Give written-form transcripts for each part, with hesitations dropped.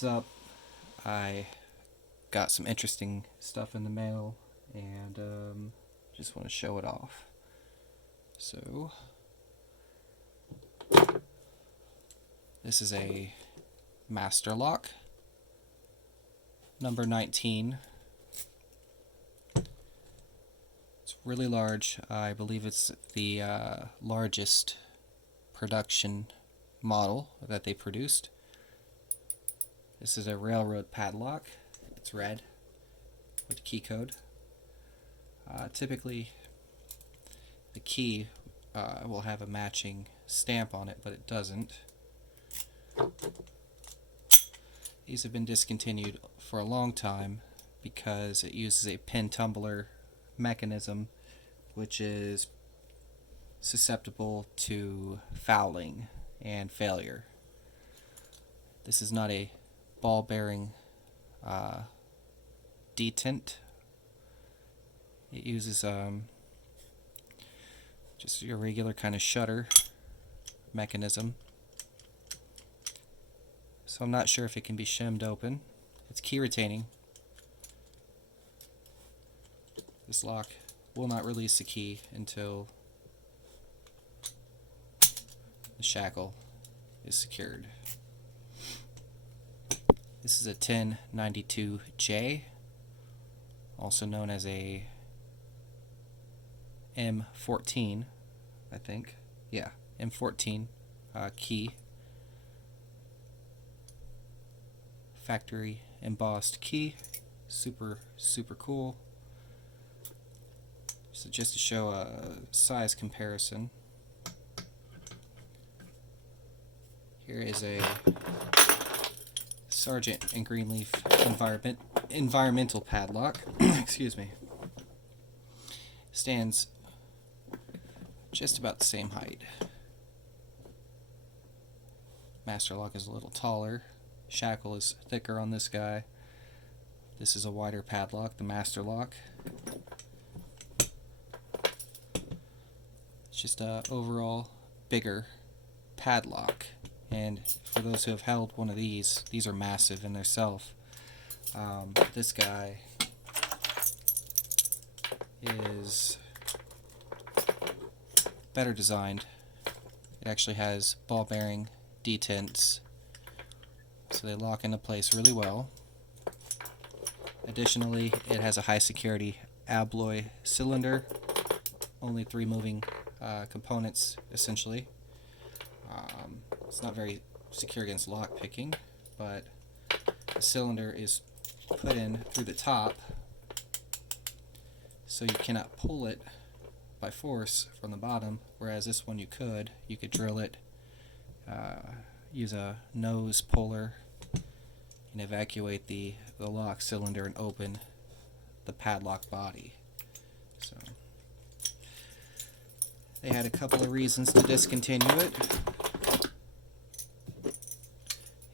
What's up? I got some interesting stuff in the mail and just want to show it off. So, this is a master lock, number 19. It's really large. I believe it's the largest production model that they produced. This is a railroad padlock. It's red with key code. Typically, the key will have a matching stamp on it, but it doesn't. These have been discontinued for a long time because it uses a pin tumbler mechanism, which is susceptible to fouling and failure. This is not a ball bearing detent. It uses just your regular kind of shutter mechanism. So I'm not sure if it can be shimmed open. It's key retaining. This lock will not release the key until the shackle is secured. This is a 1092J, also known as a M14, I think. Yeah, M14 key. Factory embossed key. Super cool. So just to show a size comparison, here is a Sargent and Greenleaf environmental padlock. Excuse me. Stands just about the same height. Master lock is a little taller. Shackle is thicker on this guy. This is a wider padlock, the master lock. It's just a overall bigger padlock. And for those who have held one of these are massive in themselves. This guy is better designed. It actually has ball bearing detents, so they lock into place really well. Additionally, it has a high security alloy cylinder, only 3 moving components essentially. It's not very secure against lock picking, but the cylinder is put in through the top, so you cannot pull it by force from the bottom, whereas this one you could drill it, use a nose puller and evacuate the lock cylinder and open the padlock body. So they had a couple of reasons to discontinue it.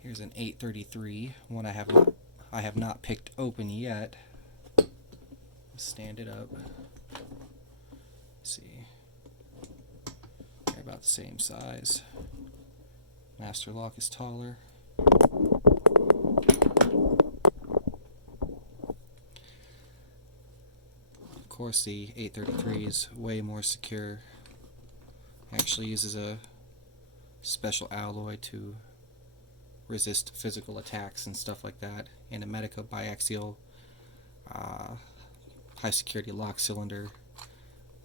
Here's an 833, one I have not picked open yet. Stand it up. Let's see, they're about the same size. Master lock is taller. Of course, the 833 is way more secure. Actually uses a special alloy to resist physical attacks and stuff like that, and a Medica biaxial high security lock cylinder.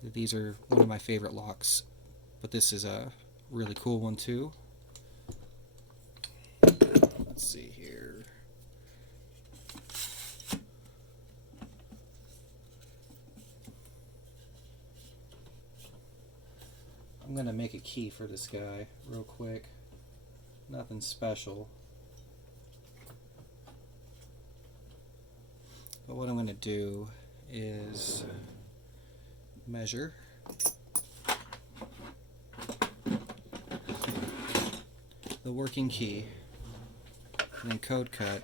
These are one of my favorite locks, but this is a really cool one too. Let's see here. I'm gonna make a key for this guy real quick. Nothing special. But what I'm going to do is measure the working key and then code cut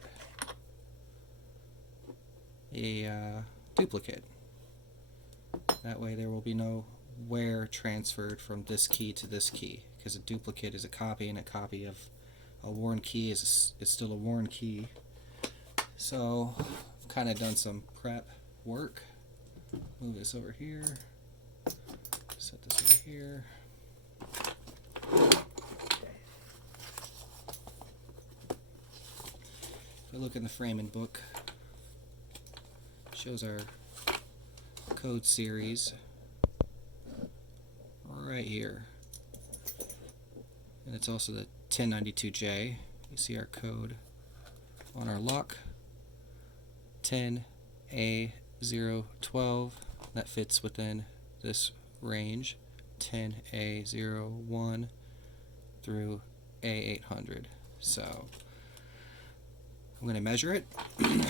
a duplicate. That way there will be no wear transferred from this key to this key, because a duplicate is a copy, and a copy of A worn key is still a worn key. So I've kind of done some prep work. Move this over here. Set this over here. If we look in the Framon book, it shows our code series right here. And it's also the 1092J. You see our code on our lock. 10A012. That fits within this range. 10A01 through A800. So I'm going to measure it. I'm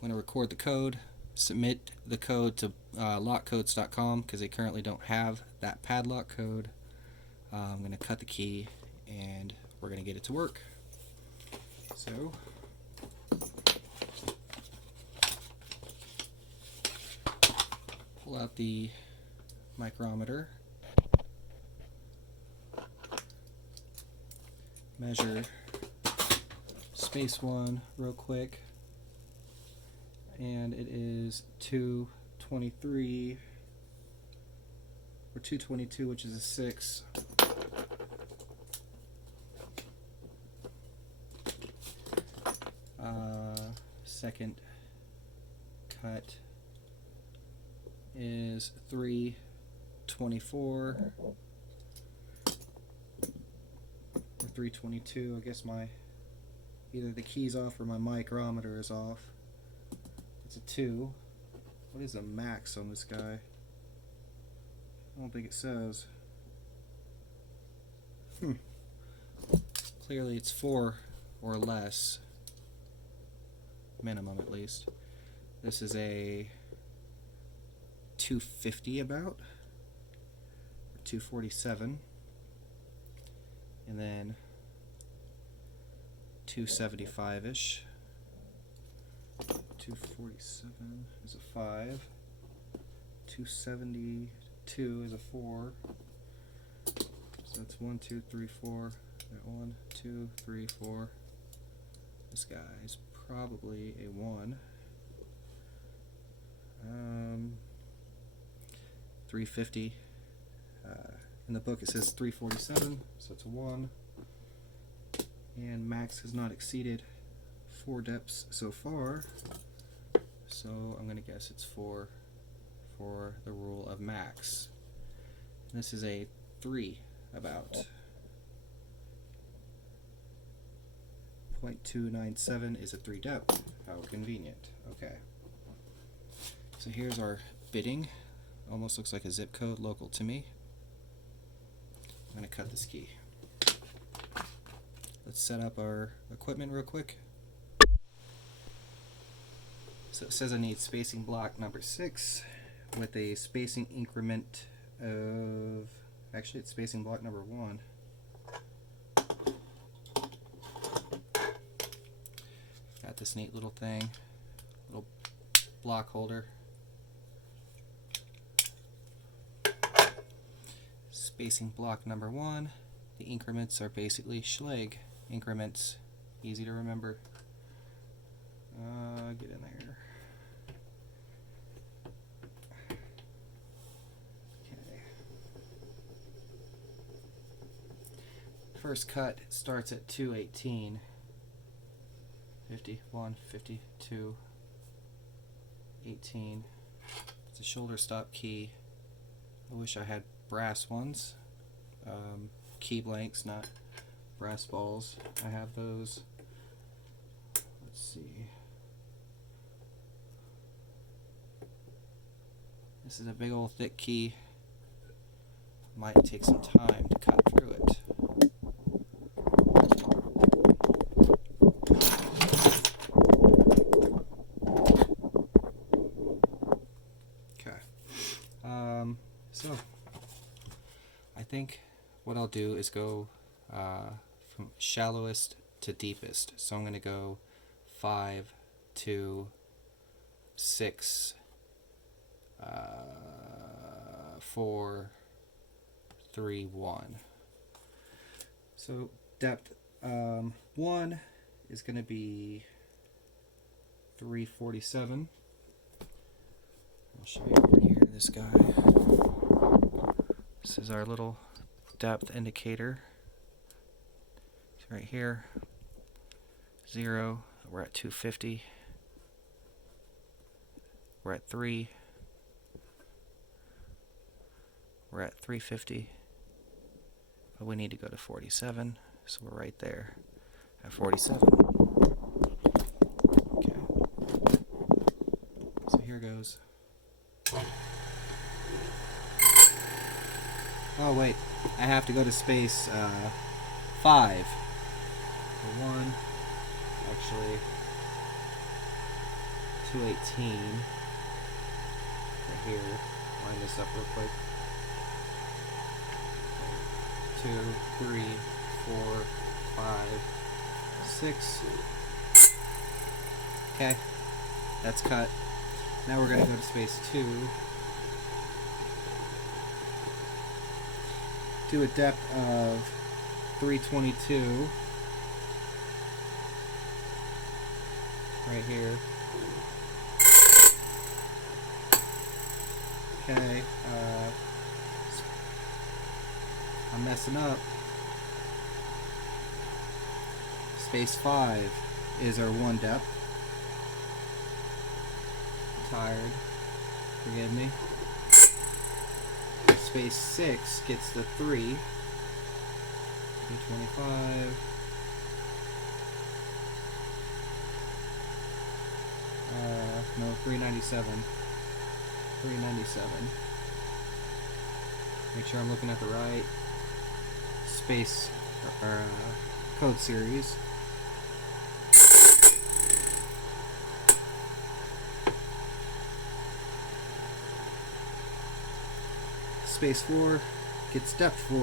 going to record the code, submit the code to lockcodes.com because they currently don't have that padlock code. I'm going to cut the key and we're going to get it to work. So pull out the micrometer, measure space 1 real quick, and it is 223 or 222, which is a 6. Second cut is 324 or 322. I guess either the key's off or my micrometer is off. It's a 2. What is the max on this guy? I don't think it says. Clearly it's 4 or less. Minimum at least. This is a 250 about, or 247, and then 275-ish. 247 is a 5. 272 is a 4. So that's 1, 2, 3, 4. 1, 2, 3, 4. This guy is probably a 1. 350. In the book it says 347, so it's a 1. And max has not exceeded 4 depths so far, so I'm going to guess it's 4 for the rule of max. This is a 3 about. 0.297 is a 3 depth. How convenient. Okay. So here's our bitting. Almost looks like a zip code local to me. I'm going to cut this key. Let's set up our equipment real quick. So it says I need spacing block number 6 with a spacing increment of, actually it's spacing block number 1. Got this neat little thing, little block holder. Spacing block number 1. The increments are basically Schleg increments. Easy to remember. Get in there. Okay. First cut starts at 218. 51, 52, 18. It's a shoulder stop key. I wish I had brass ones. Key blanks, not brass balls. I have those. Let's see. This is a big old thick key. Might take some time to cut through it. Okay. So I think what I'll do is go from shallowest to deepest. So I'm going to go 5 to 6, 4, 3, 1. So depth One is going to be 347. I'll show you over here this guy. This is our little depth indicator. It's right here. 0. We're at 250. We're at 3. We're at 350. But we need to go to 47. So we're right there at 47. Okay. So here goes. Oh wait, I have to go to space 5 for 1. Actually, 218 right here. Line this up real quick. 2, 3, 4, 5, 6. Okay, that's cut. Now we're going to go to space 2. To a depth of 322. Right here. Okay, I'm messing up. Space 5 is our 1 depth. I'm tired. Forgive me. Space 6 gets the 3. 325. No, 397. 397. Make sure I'm looking at the right space or code series. Space 4 gets depth 4.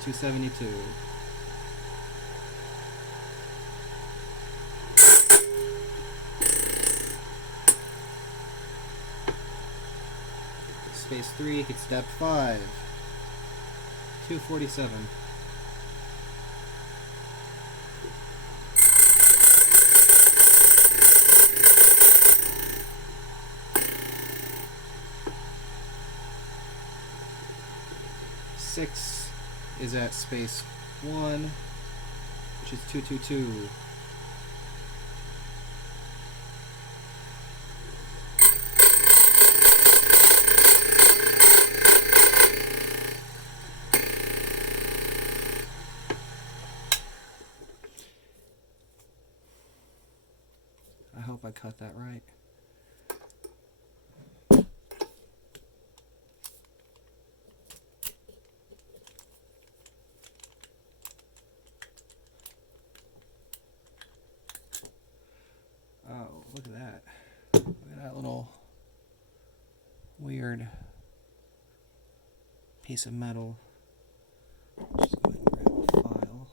272. Space 3 gets depth 5. 247. Six is at space 1, which is 222. I hope I cut that right. Oh, look at that. Look at that little weird piece of metal. Just go ahead and grab a file.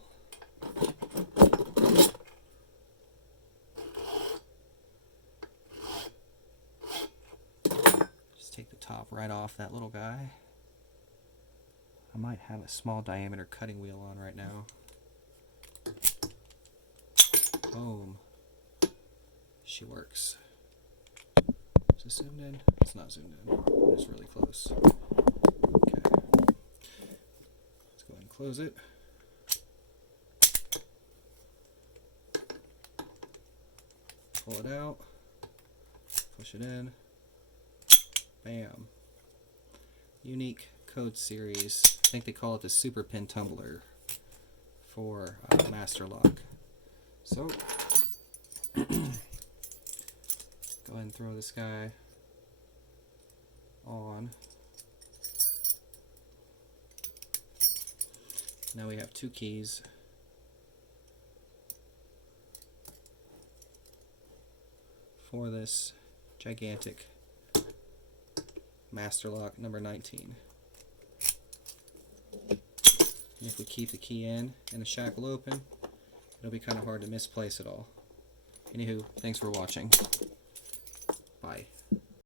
Just take the top right off that little guy. I might have a small diameter cutting wheel on right now. Boom. She works. Is this zoomed in? It's not zoomed in. It's really close. Okay. Let's go ahead and close it. Pull it out. Push it in. Bam. Unique code series. I think they call it the Super Pin Tumbler for Master Lock. So, go ahead and throw this guy on. Now we have 2 keys. For this gigantic Master Lock number 19. And if we keep the key in and the shackle open, it'll be kind of hard to misplace it all. Anywho, thanks for watching. Bye.